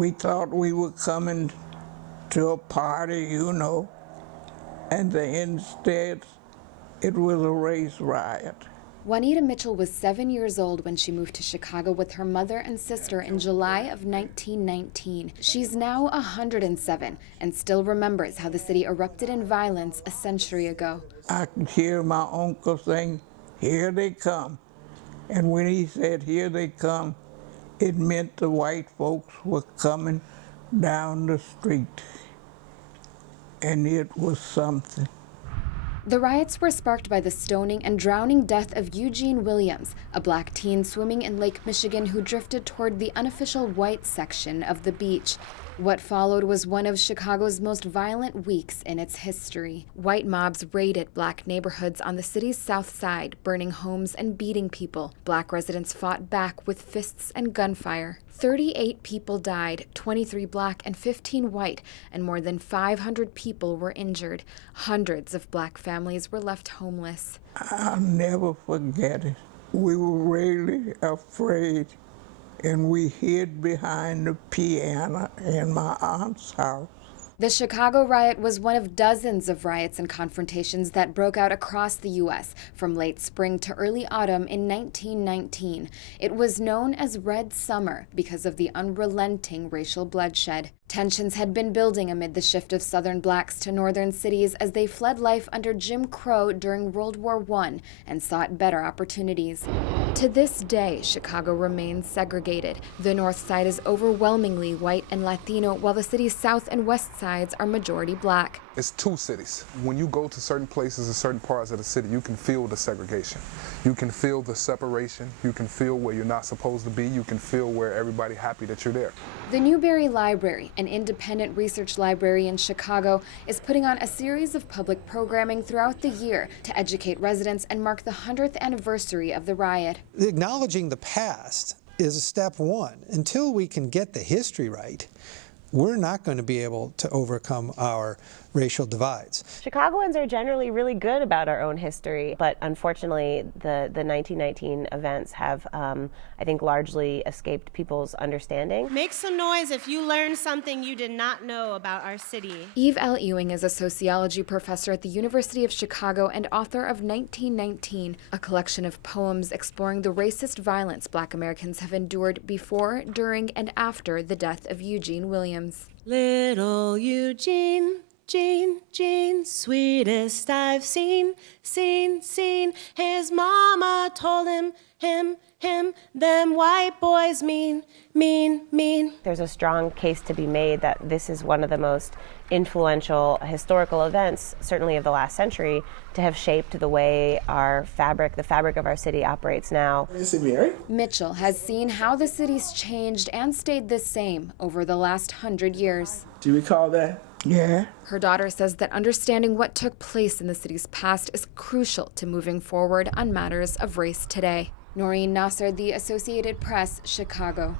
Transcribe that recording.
We thought we were coming to a party, and instead it was a race riot. Juanita Mitchell was 7 years old when she moved to Chicago with her mother and sister in July of 1919. She's now 107 and still remembers how the city erupted in violence a century ago. I could hear my uncle saying, "Here they come." And when he said, "Here they come," it meant the white folks were coming down the street. And it was something. The riots were sparked by the stoning and drowning death of Eugene Williams, a black teen swimming in Lake Michigan who drifted toward the unofficial white section of the beach. What followed was one of Chicago's most violent weeks in its history. White mobs raided black neighborhoods on the city's south side, burning homes and beating people. Black residents fought back with fists and gunfire. 38 people died, 23 black and 15 white, and more than 500 people were injured. Hundreds of black families were left homeless. I'll never forget it. We were really afraid, and we hid behind the piano in my aunt's house. The Chicago riot was one of dozens of riots and confrontations that broke out across the U.S. from late spring to early autumn in 1919. It was known as Red Summer because of the unrelenting racial bloodshed. Tensions had been building amid the shift of Southern blacks to northern cities as they fled life under Jim Crow during World War I and sought better opportunities. To this day, Chicago remains segregated. The north side is overwhelmingly white and Latino, while the city's south and west sides are majority black. It's two cities. When you go to certain places and certain parts of the city, you can feel the segregation. You can feel the separation. You can feel where you're not supposed to be. You can feel where everybody's happy that you're there. The Newberry Library, an independent research library in Chicago, is putting on a series of public programming throughout the year to educate residents and mark the 100th anniversary of the riot. Acknowledging the past is step one. Until we can get the history right, we're not going to be able to overcome our racial divides. Chicagoans are generally really good about our own history, but unfortunately the 1919 events have, I think, largely escaped people's understanding. Make some noise if you learned something you did not know about our city. Eve L. Ewing is a sociology professor at the University of Chicago and author of 1919, a collection of poems exploring the racist violence Black Americans have endured before, during, and after the death of Eugene Williams. Little Eugene, Gene, sweetest I've seen. His mama told him, them white boys mean. There's a strong case to be made that this is one of the most influential historical events, certainly of the last century, to have shaped the way the fabric of our city operates now. Mitchell has seen how the city's changed and stayed the same over the last 100 years. Do you recall that? Yeah. Her daughter says that understanding what took place in the city's past is crucial to moving forward on matters of race today. Noreen Nasser, The Associated Press, Chicago.